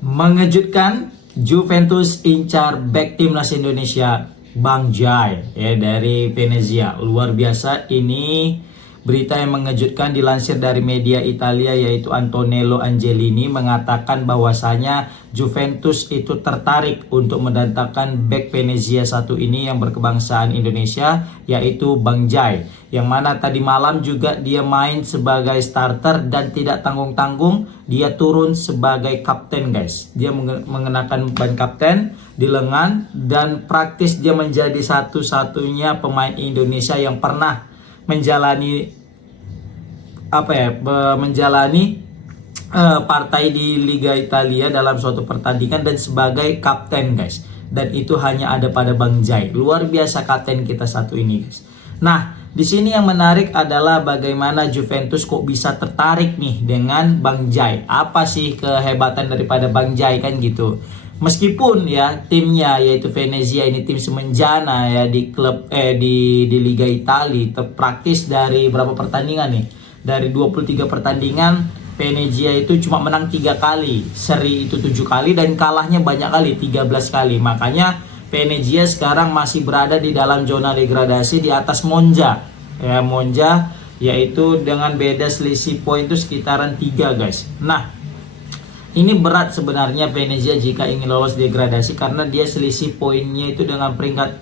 Mengejutkan, Juventus incar bek timnas Indonesia Bang Jai ya dari Venezia. Luar biasa, ini berita yang mengejutkan dilansir dari media Italia yaitu Antonello Angelini mengatakan bahwasanya Juventus itu tertarik untuk mendatangkan bek Venezia satu ini yang berkebangsaan Indonesia yaitu Bang Jai, yang mana tadi malam juga dia main sebagai starter dan tidak tanggung-tanggung dia turun sebagai kapten guys. Dia mengenakan ban kapten di lengan dan praktis dia menjadi satu-satunya pemain Indonesia yang pernah menjalani partai di Liga Italia dalam suatu pertandingan dan sebagai kapten guys. Dan itu hanya ada pada Bang Jai. Luar biasa kapten kita satu ini guys. Nah, di sini yang menarik adalah bagaimana Juventus kok bisa tertarik nih dengan Bang Jai. Apa sih kehebatan daripada Bang Jai kan gitu. Meskipun ya timnya yaitu Venezia ini tim semenjana ya di klub di Liga Italia, terpraktis dari berapa pertandingan nih? Dari 23 pertandingan Venezia itu cuma menang 3 kali, seri itu 7 kali dan kalahnya banyak kali, 13 kali. Makanya Venezia sekarang masih berada di dalam zona degradasi di atas Monza. Ya, Monza yaitu dengan beda selisih poin itu sekitaran 3 guys. Nah, ini berat sebenarnya Venezia jika ingin lolos degradasi karena dia selisih poinnya itu dengan peringkat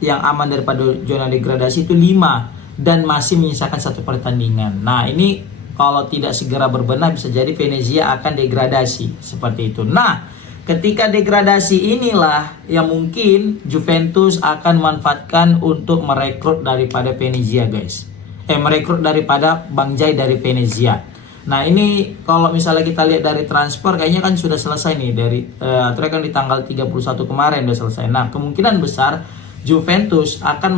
yang aman daripada zona degradasi itu 5 dan masih menyisakan 1 pertandingan. Nah, ini kalau tidak segera berbenah bisa jadi Venezia akan degradasi seperti itu. Nah, ketika degradasi inilah yang mungkin Juventus akan manfaatkan untuk merekrut daripada Venezia guys. Merekrut daripada Bang Jai dari Venezia. Nah, ini kalau misalnya kita lihat dari transfer kayaknya kan sudah selesai nih dari kan di tanggal 31 kemarin sudah selesai. Nah, kemungkinan besar Juventus akan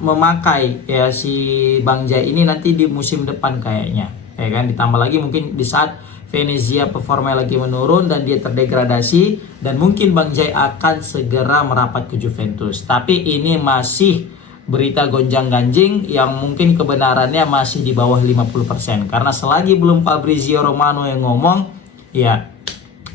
memakai ya si Bang Jai ini nanti di musim depan kayaknya. Ya kan, ditambah lagi mungkin di saat Venezia performa lagi menurun dan dia terdegradasi dan mungkin Bang Jai akan segera merapat ke Juventus. Tapi ini masih berita gonjang-ganjing yang mungkin kebenarannya masih di bawah 50%. Karena selagi belum Fabrizio Romano yang ngomong, ya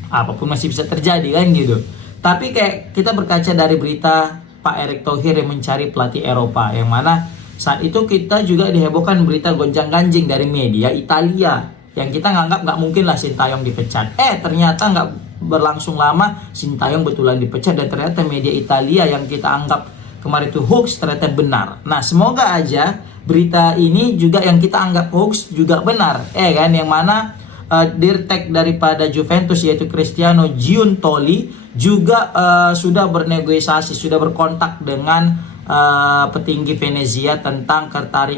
apapun masih bisa terjadi kan gitu. Tapi kayak kita berkaca dari berita Pak Erick Thohir yang mencari pelatih Eropa, yang mana saat itu kita juga dihebohkan berita gonjang-ganjing dari media Italia yang kita nganggap nggak mungkin lah Sintayong dipecat. Ternyata nggak berlangsung lama Sintayong betulan dipecat dan ternyata media Italia yang kita anggap kemarin itu hoax ternyata benar. Nah, semoga aja berita ini juga yang kita anggap hoax juga benar. Kan, yang mana Dirtek daripada Juventus yaitu Cristiano Giuntoli juga sudah bernegosiasi, sudah berkontak dengan petinggi Venezia tentang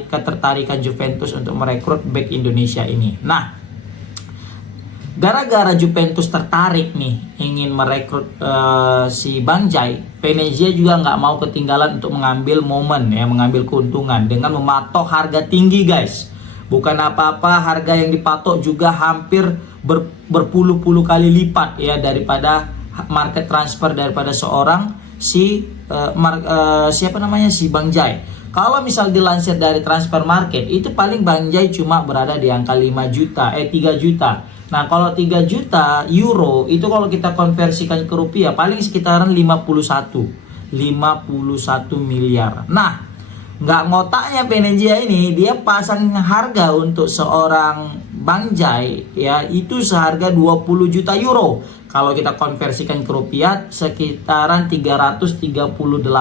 ketertarikan Juventus untuk merekrut bek Indonesia ini. Nah, gara-gara Juventus tertarik nih ingin merekrut si Bang Jai, Venezia juga nggak mau ketinggalan untuk mengambil momen ya, mengambil keuntungan dengan mematok harga tinggi guys. Bukan apa-apa, harga yang dipatok juga hampir berpuluh-puluh kali lipat ya daripada market transfer daripada seorang si Bang Jai. Kalau misal dilansir dari transfer market itu paling Bang Jai cuma berada di angka 3 juta. Nah, kalau 3 juta euro itu kalau kita konversikan ke rupiah paling sekitaran 51 miliar. Nah, nggak ngotaknya Venezia ini dia pasang harga untuk seorang Bang Jai ya itu seharga 20 juta euro. Kalau kita konversikan ke rupiah sekitaran 338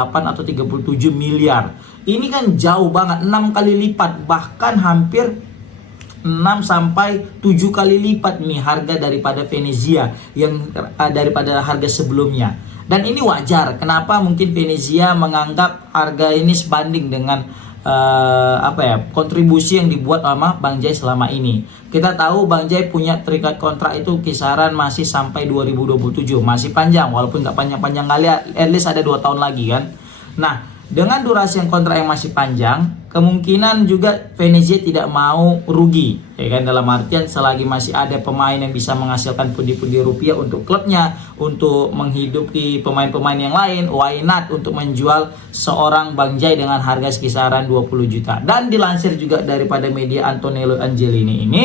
atau 37 miliar. Ini kan jauh banget, 6 kali lipat, bahkan hampir 6 sampai 7 kali lipat nih harga daripada Venezia yang daripada harga sebelumnya. Dan ini wajar. Kenapa mungkin Venezia menganggap harga ini sebanding dengan kontribusi yang dibuat sama Bang Jai selama ini. Kita tahu Bang Jai punya terikat kontrak itu kisaran masih sampai 2027, masih panjang walaupun nggak panjang-panjang kali, at least ada 2 tahun lagi kan. Nah, dengan durasi yang kontrak yang masih panjang, kemungkinan juga Venezia tidak mau rugi, ya kan, dalam artian selagi masih ada pemain yang bisa menghasilkan pundi-pundi rupiah untuk klubnya, untuk menghidupi pemain-pemain yang lain, why not untuk menjual seorang Bang Jai dengan harga sekisaran 20 juta. Dan dilansir juga daripada media Antonello Angelini ini,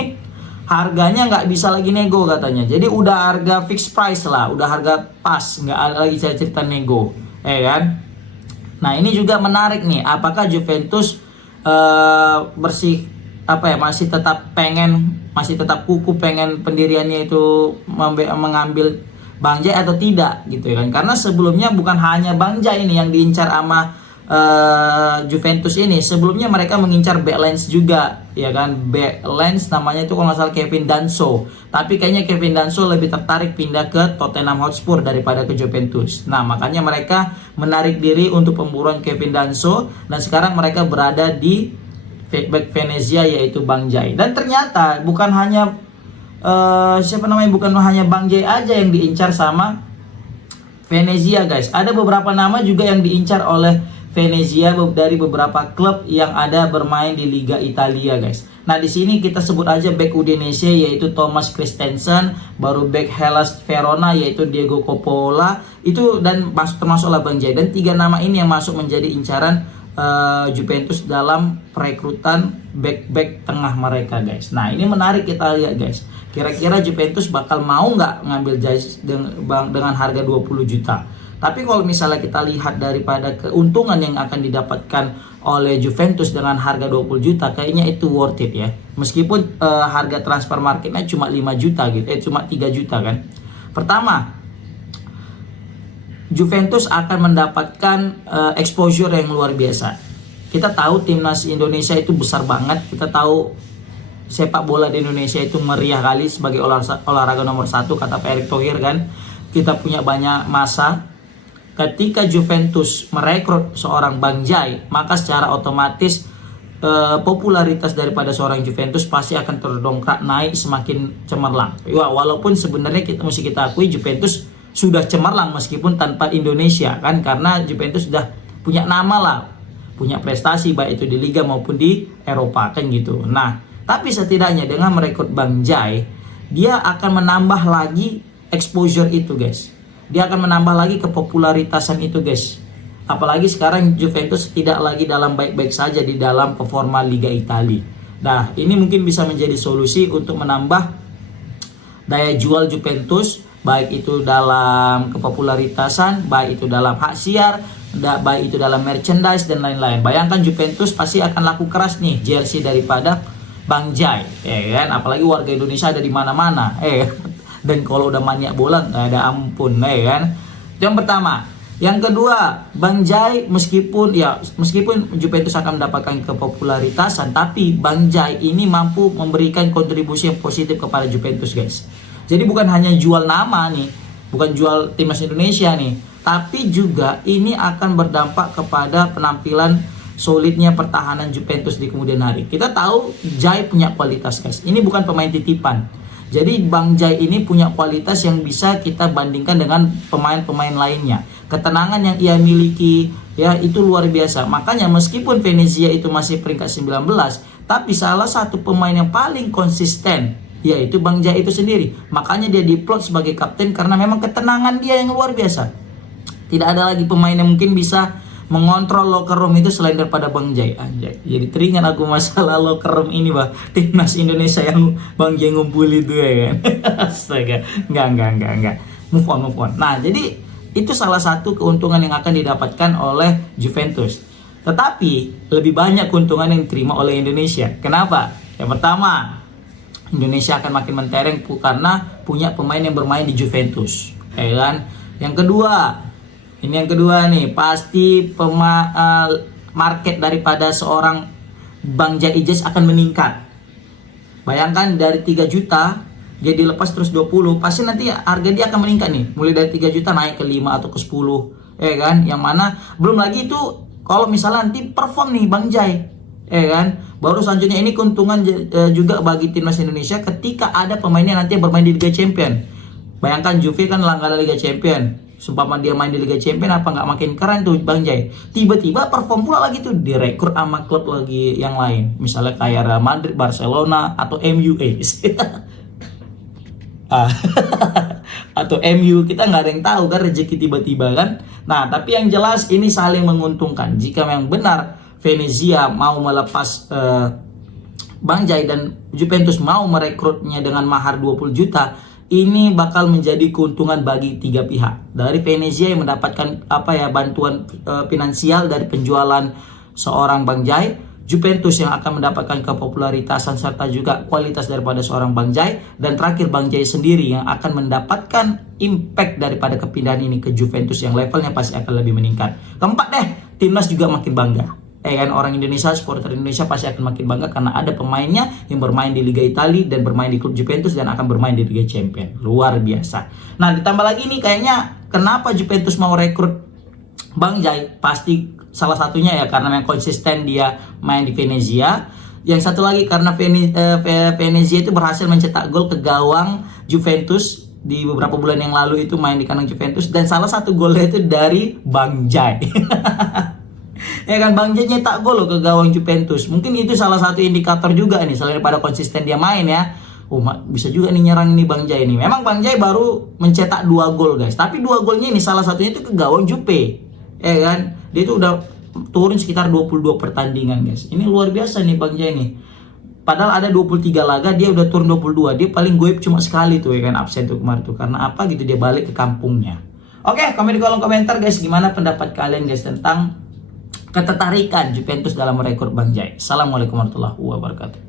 harganya nggak bisa lagi nego katanya. Jadi udah harga fixed price lah, udah harga pas, nggak ada lagi cerita nego, kan? Nah ini juga menarik nih, apakah Juventus masih tetap kukuh pengen pendiriannya itu mengambil Bang Jai atau tidak gitu kan? Karena sebelumnya bukan hanya Bang Jai ini yang diincar sama Juventus ini, sebelumnya mereka mengincar back lens juga, ya kan? Back lens namanya itu kalau nggak salah Kevin Danso, tapi kayaknya Kevin Danso lebih tertarik pindah ke Tottenham Hotspur daripada ke Juventus. Nah makanya mereka menarik diri untuk pemburuan Kevin Danso, dan sekarang mereka berada di back Venezia yaitu Bang Jai. Dan ternyata bukan hanya bukan hanya Bang Jai aja yang diincar sama Venezia guys, ada beberapa nama juga yang diincar oleh Venezia dari beberapa klub yang ada bermain di Liga Italia guys. Nah di sini kita sebut aja back Udinese yaitu Thomas Christensen, baru back Hellas Verona yaitu Diego Coppola, itu dan termasuklah Bang Jai. Dan 3 nama ini yang masuk menjadi incaran Juventus dalam perekrutan back tengah mereka guys. Nah ini menarik kita lihat guys. Kira-kira Juventus bakal mau nggak ngambil Jai dengan harga 20 juta. Tapi kalau misalnya kita lihat daripada keuntungan yang akan didapatkan oleh Juventus dengan harga 20 juta, kayaknya itu worth it ya. Meskipun harga transfer marketnya cuma 5 juta gitu, cuma 3 juta kan. Pertama, Juventus akan mendapatkan exposure yang luar biasa. Kita tahu timnas Indonesia itu besar banget. Kita tahu sepak bola di Indonesia itu meriah kali sebagai olahraga nomor 1 kata Pak Erick Thohir kan. Kita punya banyak masa. Ketika Juventus merekrut seorang Bang Jai, maka secara otomatis popularitas daripada seorang Juventus pasti akan terdongkrak naik semakin cemerlang. Ya, walaupun sebenarnya kita akui Juventus sudah cemerlang meskipun tanpa Indonesia kan, karena Juventus sudah punya nama lah, punya prestasi baik itu di Liga maupun di Eropa kan gitu. Nah, tapi setidaknya dengan merekrut Bang Jai, dia akan menambah lagi exposure itu guys. Dia akan menambah lagi kepopularitasan itu guys. Apalagi sekarang Juventus tidak lagi dalam baik-baik saja di dalam performa Liga Italia. Nah ini mungkin bisa menjadi solusi untuk menambah daya jual Juventus, baik itu dalam kepopularitasan, baik itu dalam hak siar, baik itu dalam merchandise dan lain-lain. Bayangkan Juventus pasti akan laku keras nih jersey daripada Bang Jai, kan? Apalagi warga Indonesia ada di mana-mana, Dan kalau udah maniak bola nggak ada ampun, kan? Itu yang pertama. Yang kedua, Bang Jai meskipun Juventus akan mendapatkan kepopularitasan, tapi Bang Jai ini mampu memberikan kontribusi yang positif kepada Juventus guys. Jadi bukan hanya jual nama nih, bukan jual timnas Indonesia nih, tapi juga ini akan berdampak kepada penampilan solidnya pertahanan Juventus di kemudian hari. Kita tahu Jai punya kualitas guys. Ini bukan pemain titipan. Jadi Bang Jai ini punya kualitas yang bisa kita bandingkan dengan pemain-pemain lainnya. Ketenangan yang ia miliki ya itu luar biasa. Makanya meskipun Venezia itu masih peringkat 19, tapi salah satu pemain yang paling konsisten yaitu Bang Jai itu sendiri. Makanya dia diplot sebagai kapten karena memang ketenangan dia yang luar biasa. Tidak ada lagi pemain yang mungkin bisa mengontrol locker room itu selain daripada Bang Jai. Anjay. Jadi teringat aku masalah locker room ini, bah. Timnas Indonesia yang Bang Jai ngumpul itu ya kan. Astaga. Enggak. Move on. Nah, jadi itu salah satu keuntungan yang akan didapatkan oleh Juventus. Tetapi lebih banyak keuntungan yang diterima oleh Indonesia. Kenapa? Yang pertama, Indonesia akan makin mentereng karena punya pemain yang bermain di Juventus, ya kan? Yang kedua nih, pasti market daripada seorang Bang Jai Ijes akan meningkat. Bayangkan dari 3 juta dia dilepas terus 20, pasti nanti harga dia akan meningkat nih. Mulai dari 3 juta naik ke 5 atau ke 10, ya kan? Yang mana belum lagi itu kalau misalnya nanti perform nih Bang Jai, ya kan? Baru selanjutnya ini keuntungan juga bagi timnas Indonesia ketika ada pemainnya nanti yang bermain di Liga Champion. Bayangkan Juve kan langganan Liga Champion. Sumpama dia main di Liga Champion, apa nggak makin keren tuh Bang Jai? Tiba-tiba perform pula lagi tuh, direkrut sama klub lagi yang lain, misalnya kayak Real Madrid, Barcelona, atau MU atau MU, kita nggak ada yang tahu kan, rezeki tiba-tiba kan. Nah tapi yang jelas ini saling menguntungkan. Jika memang benar Venezia mau melepas Bang Jai dan Juventus mau merekrutnya dengan mahar 20 juta, ini bakal menjadi keuntungan bagi tiga pihak. Dari Venezia yang mendapatkan bantuan finansial dari penjualan seorang Bang Jai, Juventus yang akan mendapatkan kepopularitasan serta juga kualitas daripada seorang Bang Jai, dan terakhir Bang Jai sendiri yang akan mendapatkan impact daripada kepindahan ini ke Juventus yang levelnya pasti akan lebih meningkat. Keempat deh, timnas juga makin bangga. Kan orang Indonesia, supporter Indonesia pasti akan makin bangga karena ada pemainnya yang bermain di Liga Italia dan bermain di klub Juventus dan akan bermain di Liga Champions. Luar biasa. Nah, ditambah lagi nih kayaknya kenapa Juventus mau rekrut Bang Jai? Pasti salah satunya ya karena memang konsisten dia main di Venezia. Yang satu lagi karena Venezia itu berhasil mencetak gol ke gawang Juventus di beberapa bulan yang lalu, itu main di kandang Juventus, dan salah satu golnya itu dari Bang Jai. Ya kan, Bang Jai nyetak gol loh ke gawang Juventus. Mungkin itu salah satu indikator juga nih, selain daripada konsisten dia main ya. Bisa juga nih nyerang nih Bang Jai ini. Memang Bang Jai baru mencetak 2 gol guys, tapi 2 golnya ini salah satunya itu ke gawang Juve. Ya kan, dia itu udah turun sekitar 22 pertandingan guys. Ini luar biasa nih Bang Jai nih. Padahal ada 23 laga, dia udah turun 22. Dia paling goib cuma sekali tuh ya kan, absen tuh kemarin tuh. Karena apa gitu, dia balik ke kampungnya. Oke, komen di kolom komentar guys, gimana pendapat kalian guys tentang ketertarikan Juventus dalam merekrut Bang Jai. Assalamualaikum warahmatullahi wabarakatuh.